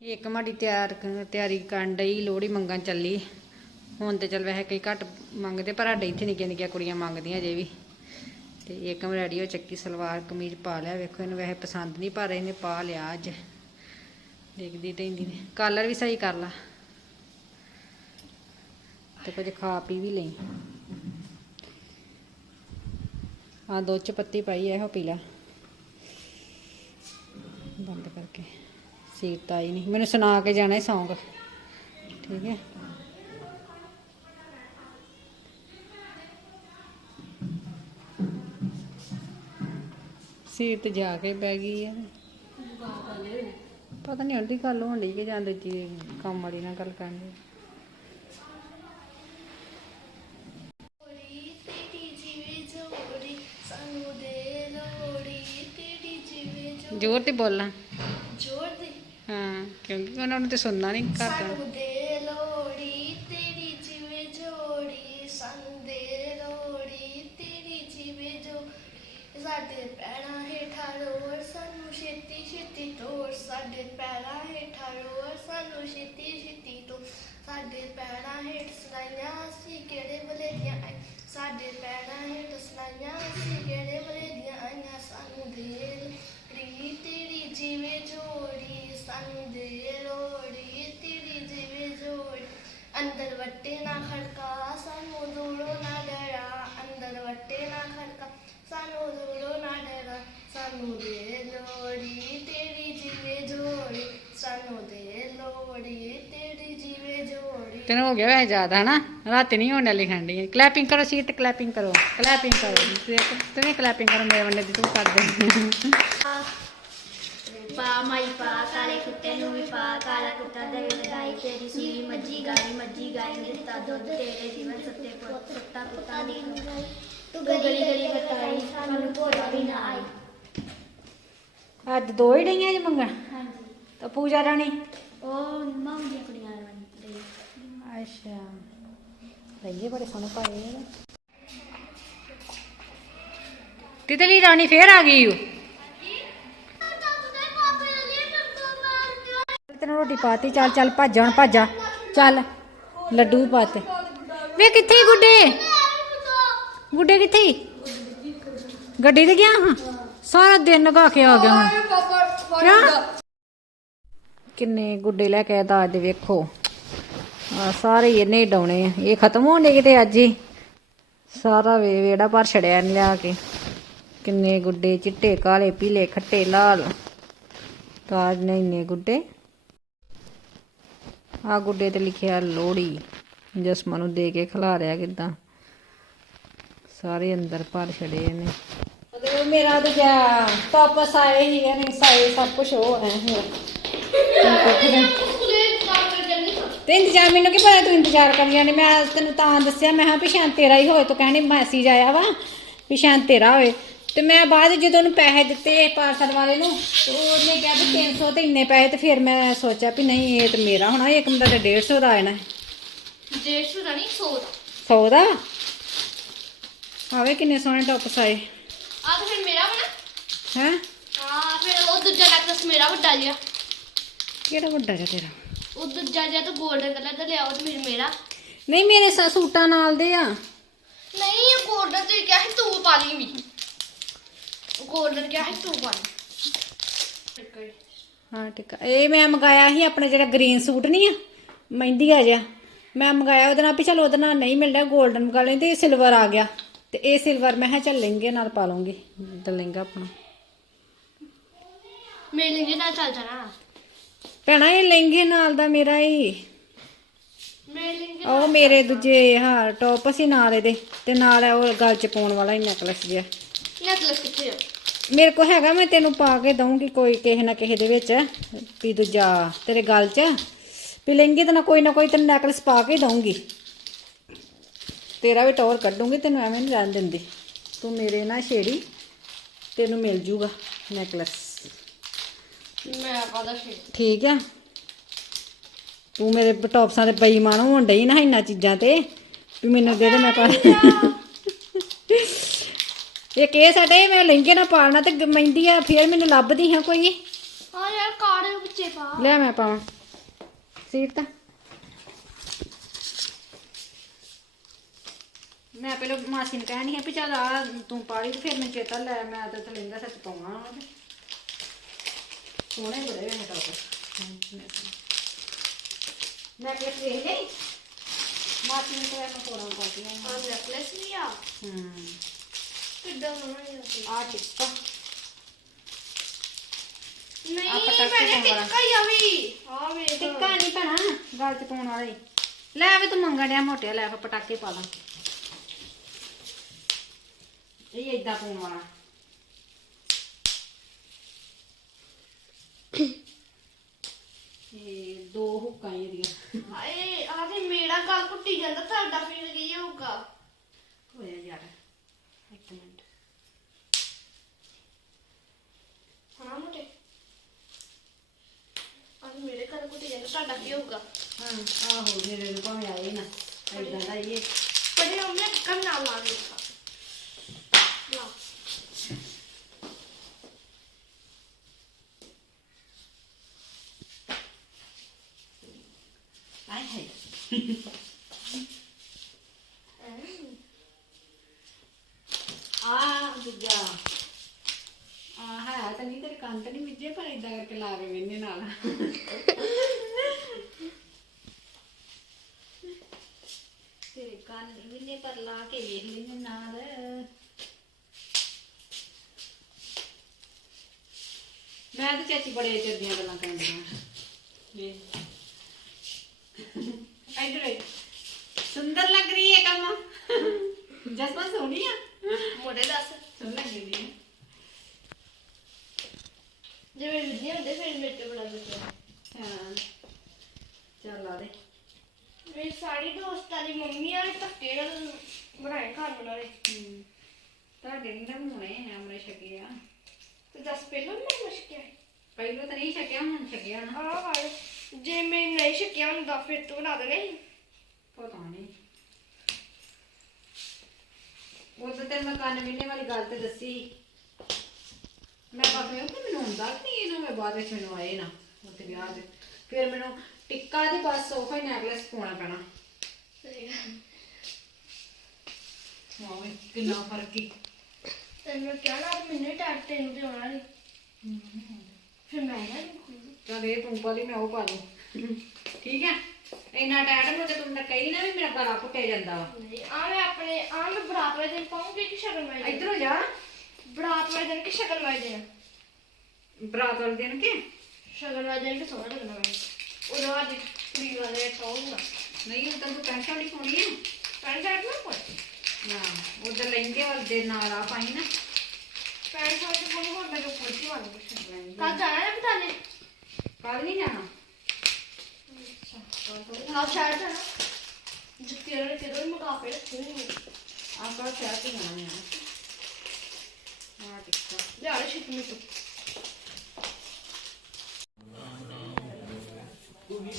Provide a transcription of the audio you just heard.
ਇੱਕ ਮਾੜੀ ਤਿਆਰ ਤਿਆਰੀ ਕਰਨ ਡਈ, ਲੋਹੜੀ ਮੰਗਣ ਚੱਲੀ। ਹੁਣ ਤੇ ਚੱਲ ਵੈਸੇ ਕਈ ਘੱਟ ਮੰਗਦੇ, ਪਰ ਸਾਡੇ ਇੱਥੇ ਨਿੱਕੀਆਂ ਨਿੱਕੀਆਂ ਕੁੜੀਆਂ ਮੰਗਦੀਆਂ ਅਜੇ ਵੀ। ਤੇ ਇੱਕ ਮੈਂ ਰੈਡੀ ਹੋ ਚੱਕੀ, ਸਲਵਾਰ ਕਮੀਜ਼ ਪਾ ਲਿਆ, ਵੇਖੋ ਇਹਨੂੰ ਵੈਸੇ ਪਸੰਦ ਨਹੀਂ, ਪਰ ਇਹਨੇ ਪਾ ਲਿਆ ਅੱਜ। ਦੇਖਦੀ ਟੈਂਦੀ ਨੇ। ਕਲਰ ਵੀ ਸਹੀ ਕਰ ਲਾ। ਤੇ ਕੁਝ ਖਾ ਪੀ ਵੀ ਲਈ। ਆ ਦੋ ਚ ਪੱਤੀ ਪਾਈ ਐ ਇਹੋ ਪੀਲਾ ਸੀਤ ਆਈ ਨਹੀਂ। ਮੈਨੂੰ ਸੁਣਾ ਕੇ ਜਾਣਾ ਹੈ ਸੌਂਗ। ਠੀਕ ਹੈ। ਸੀਤ ਜਾ ਕੇ ਬਹਿ ਗਈ ਹੈ। ਪਤਾ ਨਹੀਂ ਉਹਦੀ ਗੱਲ ਹੋਣ ਡਈ ਕਿ ਜਾਂ ਦੂਜੀ ਕੰਮ ਵਾਲੀ ਨਾਲ ਗੱਲ ਕਰਨ ਜ਼ੋਰ ਤੇ ਬੋਲਾਂ। ਕਿਉਂਕਿ ਉਹਨਾਂ ਨੂੰ ਤੇ ਸੁਣਨਾ ਨਹੀਂ ਘੱਟ ਸਾਨੂੰ ਦੇ ਲੋੜੀ ਤੇਰੀ ਜਿਵੇਂ ਜੋੜੀ। ਸਾਨੂੰ ਦੇ ਲੋੜੀ ਤੇਰੀ ਜਿਵੇਂ ਜੋ ਸਾਡੇ ਪੈਰਾਂ ਹੇਠਾਂ ਰੋੜ ਸਾਨੂੰ ਛੇਤੀ ਛੇਤੀ ਤੋੜ। ਸਾਡੇ ਪੈਰਾਂ ਹੇਠਾਂ ਰੋੜ ਸਾਨੂੰ ਛੇਤੀ ਛੇਤੀ ਤੋੜ। ਸਾਡੇ ਪੈਰਾਂ ਹੇਠ ਸੁਣਾਈਆਂ ਅਸੀਂ ਕਿਹੜੇ ਬਲੇ ਦੀਆਂ ਆਈ ਸਾਡੇ ਪੈਰਾਂ ਹੇਠ ਸੁਣਾਈਆਂ ਅਸੀਂ ਕਿਹੜੇ ਬਲੇ ਦੀਆਂ ਆਈਆਂ? ਸਾਨੂੰ ਦੇ ਲੋੜੀ ਤੇਰੀ ਜਿਵੇਂ ਜੋੜੀ। ਸਾਨੂੰ ਦੇ ਲੋੜੀ ਤੇਰੀ ਜਿਵੇਂ ਜੋੜੀ। ਅੰਦਰ ਵੱਟੇ ਨਾ ਖੜਕਾ ਸਾਨੂੰ ਦੂਰੋਂ ਨਾ ਡਰਾ। ਅੰਦਰ ਵੱਟੇ ਨਾ ਖੜਕਾ ਸਾਨੂੰ ਦੂਰੋਂ ਨਾ ਡਰਾ। ਸਾਨੂੰ ਦੇ ਲੋੜੀ ਤੇਰੀ ਜਿਵੇਂ ਜੋੜੀ। ਸਾਨੂੰ ਦੇ ਲੋੜੀ ਤੇਰੀ ਜਿਵੇਂ ਜੋੜੀ। ਤੈਨੂੰ ਹੋ ਗਿਆ ਵੈ ਜ਼ਿਆਦਾ ਹਨਾ? ਰਾਤ ਨਹੀਂ ਹੋਣ ਲਿਖਣ ਦੀ ਕਲੈਪਿੰਗ ਕਰੋ ਸੀਟ ਕਲੈਪਿੰਗ ਕਰੋ। ਕਲੈਪਿੰਗ ਕਰੋ। ਤੁਸੀਂ ਕਲੈਪਿੰਗ ਕਰੋ ਮੇਰੇ ਬੰਦੇ ਦੀ ਤੂੰ ਕਰ ਦੇ। ਪਾ ਮਾਈ ਪਾ ਕਾਲੇ ਕੁੱਤੇ ਨੂੰ ਵੀ ਪਾ ਕਾਲਾ ਕੁੱਤਾ ਦੇ ਲਗਾਈ ਤੇਰੀ ਸੂਈ ਮੱਜੀ ਗਾਈ ਮੱਜੀ ਗਾਈ ਨੂੰ ਦਿੱਤਾ ਦੁੱਧ ਤੇਰੇ ਜੀਵਨ ਸੱਤੇ ਪੁੱਤ ਕੁੱਤਾ ਕੁੱਤਾ ਦੀ ਤੂੰ ਗਲੀ ਗਲੀ ਬਤਾਈ ਸਾਨੂੰ ਭੋਲਾ ਵੀ ਨਾ ਆਈ ਅੱਜ ਦੋ ਹੀ ਡਈਆਂ ਜੀ ਮੰਗਣ? ਹਾਂਜੀ ਤਾਂ ਪੂਜਾ ਰਾਣੀ। ਉਹ ਮਾਂ ਦੀਆਂ ਕੁੜੀਆਂ ਨੇ ਅੱਛਾ। ਲਈਏ ਬੜੇ ਸੋਹਣੇ ਪਾਏ ਤਿਤਲੀ ਰਾਣੀ ਫੇਰ ਆ ਗਈ ਓ? ਤੈਨੂੰ ਰੋਟੀ ਪਾਤੀ, ਚੱਲ ਚੱਲ ਭੱਜ ਹੁਣ, ਭੱਜਾ ਚੱਲ, ਲੱਡੂ ਪਾਤੇ। ਵੇ, ਕਿੱਥੇ ਗੁੱਡੇ? ਗੁੱਡੇ ਕਿੱਥੇ ਗੱਡੀ ਤੇ ਗਿਆ ਹਾਂ? ਸਾਰਾ ਦਿਨ ਨਗਾ ਕੇ ਆ ਗਿਆ ਹੁਣ ਕਿੰਨੇ ਗੁੱਡੇ ਲੈ ਕੇ ਆਇਆ ਅੱਜ ਵੇਖੋ। ਸਾਰੇ ਇਹਨੇ ਡਾਉਣੇ ਆ। ਇਹ ਖਤਮ ਹੋਣੇ ਕਿਤੇ ਅੱਜ ਹੀ? ਸਾਰਾ ਵੇ, ਵੇੜਾ ਭਰ ਛੜਿਆ ਇਹਨੇ ਲਿਆ ਕੇ। ਕਿੰਨੇ ਗੁੱਡੇ, ਚਿੱਟੇ, ਕਾਲੇ, ਪੀਲੇ, ਖੱਟੇ, ਲਾਲ। ਤਾਜ ਨੇ ਇੰਨੇ ਗੁੱਡੇ। ਆ ਗੁੱਡੇ ਤੇ ਲਿਖਿਆ ਲੋੜੀ ਜਸਮਾ ਨੂੰ ਦੇ ਕੇ ਖਿਲਾ ਰਿਆ ਕਿਦਾਂ। ਸਾਰੇ ਅੰਦਰ ਭਰ ਛੜੇ ਇਹਨੇ। ਉਹ ਮੇਰਾ ਦੂਜਾ ਵਾਪਸ ਆਏ ਹੀ ਨਹੀਂ ਸਾਏ ਸਭ ਕੁਝ ਹੋ ਹੈ। ਤੇ ਇੰਤਜ਼ਾਰ ਮੈਨੂੰ ਕੀ ਪਤਾ ਤੂੰ ਇੰਤਜ਼ਾਰ ਕਰੀ ਜਾਣੀ ਮੈਂ ਤੈਨੂੰ ਤਾਂ ਦੱਸਿਆ ਮੈਂ ਹਾਂ ਵੀ ਤੇਰਾ ਹੀ ਹੋਏ ਤੂੰ ਕਹਿਣੀ ਮੈਸੇਜ ਆਇਆ ਵਾ ਵੀ ਤੇਰਾ ਹੋਏ। ਤੇ ਮੈਂ ਬਾਅਦ ਜਦੋਂ ਉਹਨੂੰ ਪੈਸੇ ਦਿੱਤੇ ਪਾਰਸਲ ਵਾਲੇ ਨੂੰ ਤੇ ਉਹਨੇ ਕਿਹਾ ਵੀ 300 ਤੇ ਇੰਨੇ ਪੈਸੇ ਤੇ ਫਿਰ ਮੈਂ ਸੋਚਿਆ ਵੀ ਨਹੀਂ ਇਹ ਤੇ ਮੇਰਾ ਹੋਣਾ ਇੱਕ ਮੁੰਡਾ ਤੇ 150 ਦਾ ਆਣਾ ਡੇਢ ਸੌ ਦਾ ਨਹੀਂ 100 ਦਾ। 100 ਦਾ? ਆਵੇ ਕਿੰਨੇ ਸੋਹਣੇ ਟੌਪਸ ਆਏ। ਆ ਤਾਂ ਫਿਰ ਮੇਰਾ ਬਣਾ ਹੈ? ਹਾਂ ਫਿਰ ਉਹ ਦੂਜਾ ਨੈਕਲਸ ਮੇਰਾ ਵੱਡਾ ਜਿਹਾ। ਕਿਹੜਾ ਵੱਡਾ ਜਿਹਾ ਤੇਰਾ? ਉਹ ਦੂਜਾ ਜਿਹਾ ਤਾਂ 골ਡਨ ਕਲਰ ਦਾ ਲਿਆਓ ਤੇ ਫਿਰ ਮੇਰਾ। ਨਹੀਂ ਮੇਰੇ ਸਾ ਸੂਟਾਂ ਨਾਲ ਦੇ ਆ। ਨਹੀਂ ਇਹ 골ਡਨ ਤੇ ਕਿਹਾ ਸੀ ਤੂੰ ਪਾ ਲਈ ਵੀ। ਹਾਂ। ਠੀਕ ਆ ਇਹ ਮੈਂ ਮੰਗਾਇਆ ਸੀ ਆਪਣਾ ਜਿਹੜਾ ਗ੍ਰੀਨ ਸੂਟ ਨਹੀਂ ਆ ਮਹਿੰਦੀ ਆ ਜਿਹਾ। ਮੈਂ ਮੰਗਾਇਆ ਉਹਦੇ ਨਾਲ ਵੀ ਚਲ ਉਹਦੇ ਨਾਲ ਨਹੀਂ ਮਿਲਦਾ 골ਡਨ ਮੰਗਾ ਲਈ ਤੇ ਸਿਲਵਰ ਆ ਗਿਆ। ਤੇ ਇਹ ਸਿਲਵਰ ਮੈਂ ਕਿਹਾ ਚੱਲ ਲਹਿੰਗੇ ਨਾਲ ਪਾ ਲਵਾਂਗੀ ਤਾਂ ਲਹਿੰਗਾ ਆਪਣਾ। ਮੇਰੇ ਨਾਲ ਚੱਲ ਜਾਣਾ। ਭੈਣਾ ਇਹ ਲਹਿੰਗੇ ਨਾਲ ਦਾ ਮੇਰਾ ਹੀ। ਮੇਰੇ ਉਹ ਮੇਰੇ ਦੂਜੇ ਹਾਂ ਟੌਪ ਸੀ ਨਾਲ ਇਹਦੇ ਤੇ ਨਾਲ ਉਹ ਗਲ ਚ ਪਾਉਣ ਵਾਲਾ ਹੀ ਨੈਕਲਸ ਜਿਹਾ। ਨੈਕਲਸ ਕਿੱਥੇ ਆ? ਮੇਰੇ ਕੋ ਹੈਗਾ ਮੈਂ ਤੈਨੂੰ ਪਾ ਕੇ ਦਊਂਗੀ ਕੋਈ ਕਿਸੇ ਨਾ ਕਿਸੇ ਦੇ ਵਿੱਚ ਵੀ ਦੂਜਾ ਤੇਰੇ ਗਲ 'ਚ। ਵੀ ਲਹਿੰਗੇ ਤੇ ਨਾ ਕੋਈ ਨਾ ਕੋਈ ਤੈਨੂੰ ਨੈਕਲਸ ਪਾ ਕੇ ਦਊਂਗੀ। ਤੇਰਾ ਵੀ ਟੌਰ ਕੱਢੂੰਗੀ ਤੈਨੂੰ ਐਵੇਂ ਨਹੀਂ ਰਹਿਣ ਦਿੰਦੀ। ਤੂੰ ਮੇਰੇ ਨਾਲ ਛੇੜੀ ਤੈਨੂੰ ਮਿਲ ਜੂਗਾ ਨੈਕਲਸ ਮੈਂ ਕਾਦਾ ਸ਼ੇ ਠੀਕ ਆ? ਤੂੰ ਮੇਰੇ ਟੌਪਸਾਂ ਦੇ ਬੇਈਮਾਨ ਹੋਣ ਡਈ ਨਾ ਇੰਨਾ ਚੀਜ਼ਾਂ ਤੇ ਵੀ ਮੈਨੂੰ ਦੇ ਦੇ ਮੈਂ ਪਾ ਇਹ ਕੇ ਸਾਡੇ ਮੈਂ ਲਹਿੰਗੇ ਨਾ ਪਾਲਣਾ ਤੇ ਮਹਿੰਦੀ ਆ ਫਿਰ ਮੈਨੂੰ ਲੱਭਦੀ ਹਾਂ ਕੋਈ। ਹਾਂ ਯਾਰ ਕਾਰਡ ਬੱਚੇ ਪਾ। ਲੈ ਮੈਂ ਪਾਵਾਂ। ਸੀਟ ਤਾਂ। ਮੈਂ ਪਹਿਲਾਂ ਮਾਸੀ ਨੂੰ ਕਹਿਣੀ ਹੈ ਵੀ ਚੱਲ ਆ ਤੂੰ ਪਾ ਲਈ ਤੇ ਫਿਰ ਮੈਨੂੰ ਚੇਤਾ ਲੈ ਮੈਂ ਤਾਂ ਤੇ ਲੈਂਦਾ ਸੱਚ ਪਾਉਣਾ ਸੋਹਣੇ ਬੜੇ ਨੇ ਟੌਪ ਮੈਂ ਕਿਹਾ ਵੇਖ ਲਈ। ਮਾਸੀ ਨੂੰ ਕਹਿ ਮੈਂ ਫੋਰਾਂ ਕਰਦੀਆਂ ਆ ਨੈਕਲੈਸ ਵੀ ਆ। ਹੂੰ। ਕਿੱਦਾਂ ਬਣਾਇਆ ਸੀ ਆ ਟਿੱਕਾ ਨਹੀਂ ਆ ਪਟਾਕੇ ਮੈਨੇ ਪਾਉਣ ਵਾਲਾ। ਟਿੱਕਾ ਹੀ ਆ ਵੀ। ਆ ਵੇਖ। ਟਿੱਕਾ ਨਹੀਂ ਭੈਣਾ ਗਲ ਚ ਪਾਉਣ ਵਾਲੇ। ਲੈ ਵੀ ਤੂੰ ਮੰਗਣ ਡਿਆ ਮੋਟੇ ਲੈ ਫਿਰ ਪਟਾਕੇ ਪਾ ਲਾਂ। ਇਹ ਏਦਾਂ ਪਾਉਣ ਵਾਲਾ। ਇਹ ਦੋ ਹੁੱਕਾਂ ਇਹਦੀਆਂ। ਹਾਏ ਆ ਤੇ ਮੇਰਾ ਗਲ ਘੁੱਟੀ ਜਾਂਦਾ ਤੁਹਾਡਾ ਫੀਲ ਕੀ ਹੋਊਗਾ? ਹੋਇਆ ਯਾਰ। ਇੱਕ ਮਿੰਟ। ਹਾਂ ਮੋਟੇ ਤੇ ਮੇਰੇ ਗਲ ਘੁੱਟੀ ਜਾਂਦਾ ਤੁਹਾਡਾ ਕੀ ਹੋਊਗਾ? ਹਾਂ ਆਹੋ ਮੇਰੇ ਨੂੰ ਭਾਵੇਂ ਆਏ ਨਾ ਏਦਾਂ ਦਾ ਹੀ ਇਹ ਪੜੇ ਉਹਨੇ ਕੰਨ ਨਾਲ ਲਾ ਦੇ ਲਾ। ਆਏ ਹਾਏ ਆ ਦੂਜਾ। ਆ ਹੈ ਤਾਂ ਨਹੀਂ ਤੇਰੇ ਕੰਨ ਤੇ ਨਹੀਂ ਮਿੱਜੇ ਪਰ ਇਦਾਂ ਕਰਕੇ ਲਾ ਕੇ ਵੇਨੇ ਨਾਲ। ਤੇਰੇ ਕੰਨ ਮਿੰਨੇ ਪਰ ਲਾ ਕੇ ਵੇਖ ਲੈਨੇ ਨਾਲ। ਮੈਂ ਤੇ ਚਾਚੀ ਬੜੇ ਚਿਰ ਦੀਆਂ ਗੱਲਾਂ ਕਰਦੀਆਂ ਵੇਖ। ਇਧਰ। ਸੁੰਦਰ ਲੱਗ ਰਹੀ ਹੈ ਕਮਾ। ਜਸਮਾ ਸੋਹਣੀ ਆ। ਮੋਟੇ ਦੱਸ। ਸੁਣ ਲੱਗ ਰਹੀ ਹੈ ਜਿਵੇਂ ਵਿਧੀਆਂ ਹੁੰਦੇ ਫਿਰ ਮੇਰੇ ਤੇ ਬੜਾ ਦਿੱਤਾ ਹਾਂ। ਚੱਲ ਆ ਦੇ। ਮੇਰੀ ਸਾਰੀ ਦੋਸਤਾਂ ਦੀ ਮੰਮੀ ਆ ਧੱਕੇ ਨਾਲ ਬਣਾਏ ਘਰ ਬਣਾਏ। ਹਮ। ਤੁਹਾਡੇ ਨਹੀਂ ਤਾਂ ਹੋਣੇ ਅਮਰੇ ਛਕੇ ਆ। ਤੇ ਦੱਸ ਪਹਿਲਾਂ ਮੈਂ ਮੁਸ਼ਕਿਆ ਪਹਿਲਾਂ ਤਾਂ ਨਹੀਂ ਛਕਿਆ ਹੁਣ ਛਕਿਆ ਨਾ। ਆ ਹਾਲ ਜੇ ਮੈਂ ਨਹੀਂ ਛਕਿਆ ਹੁੰਦਾ ਫਿਰ ਤੂੰ ਬਣਾ ਦੇਣਾ ਸੀ ਪਤਾ ਨਹੀਂ। ਉਹ ਤਾਂ ਮੈਂ ਕੰਨ ਮਿਲਣੇ ਵਾਲੀ ਗੱਲ ਤੇ ਦੱਸੀ ਮੈਂ ਬਾਕੀ ਉਹ ਮੈਨੂੰ ਹੁੰਦਾ ਨਹੀਂ ਇਹਨਾਂ ਮੈਂ ਬਾਅਦ ਵਿੱਚ ਮੈਨੂੰ ਆਏ ਨਾ ਉੱਥੇ ਵਿਆਹ ਦੇ ਫਿਰ ਮੈਨੂੰ ਟਿੱਕਾ ਦੀ ਬਸ ਉਹ ਹੀ ਨੈਕਲੈਸ ਪਾਉਣਾ ਪੈਣਾ। ਵਾਹ ਕਿੰਨਾ ਫ਼ਰਕ ਹੀ ਤੈਨੂੰ ਕਿਹਾ ਨਾ ਮੈਨੂੰ ਟੈਟ ਤੈਨੂੰ ਤੇ ਆਉਣਾ ਨਹੀਂ ਫਿਰ ਮੈਂ ਨਾ ਚੱਲ ਇਹ ਤੂੰ ਪਾ ਲਈ ਮੈਂ ਉਹ ਪਾ ਲੂੰ ਠੀਕ ਹੈ? ਇੰਨਾ ਟਾਈਟ ਹੋ ਕੇ ਤੂੰ ਤਾਂ ਕਹੀ ਨਾ ਵੀ ਮੇਰਾ ਗਲਾ ਘੁੱਟਿਆ ਜਾਂਦਾ ਵਾ। ਨਹੀਂ ਆ ਮੈਂ ਆਪਣੇ ਆ ਮੈਂ ਬਰਾਤ ਵਾਲੇ ਦਿਨ ਪਾਉਂਗੀ ਕਿ ਸ਼ਗਨ ਵਾਲੇ ਦਿਨ? ਇੱਧਰ ਹੋ ਜਾ। ਬਰਾਤ ਵਾਲੇ ਦਿਨ ਕਿ ਸ਼ਗਨ ਵਾਲੇ ਦਿਨ? ਬਰਾਤ ਵਾਲੇ ਦਿਨ ਕੇ? ਸ਼ਗਨ ਵਾਲੇ ਦਿਨ ਕਿ ਸੋਹਣਾ ਲੱਗਣਾ ਮੈਂ ਉਦੋਂ ਅੱਜ ਕੁੜੀ ਵਾਲੇ ਸੌਂਗਾ ਨਹੀਂ ਉਹ ਤਾਂ ਤੂੰ ਪੈਂਟ ਹੀ ਪਾਉਣੀ ਹੈ ਪੈਂਟ ਸ਼ਰਟ ਨਾ ਪਾਈ ਹਾਂ ਉਧਰ ਲਹਿੰਗੇ ਵਾਲੇ ਦੇ ਨਾਲ ਆ ਪਾਈ ਨਾ। ਪੈਂਟ ਸ਼ਰਟ ਪਾਉਣੀ ਹੋਰ ਮੈਂ ਪੁੱਛੀ ਵਾਲੀ ਕੱਲ ਜਾਣਾ ਹੈ ਬਟਾਲੇ ਕੱਲ ਨਹੀਂ ਜਾਣਾ? Kanal çağırdı mı? Cık yarın kadar mı kahve? Ankara çağırdı mı? Nerede? Ya da şey mi? Bu bir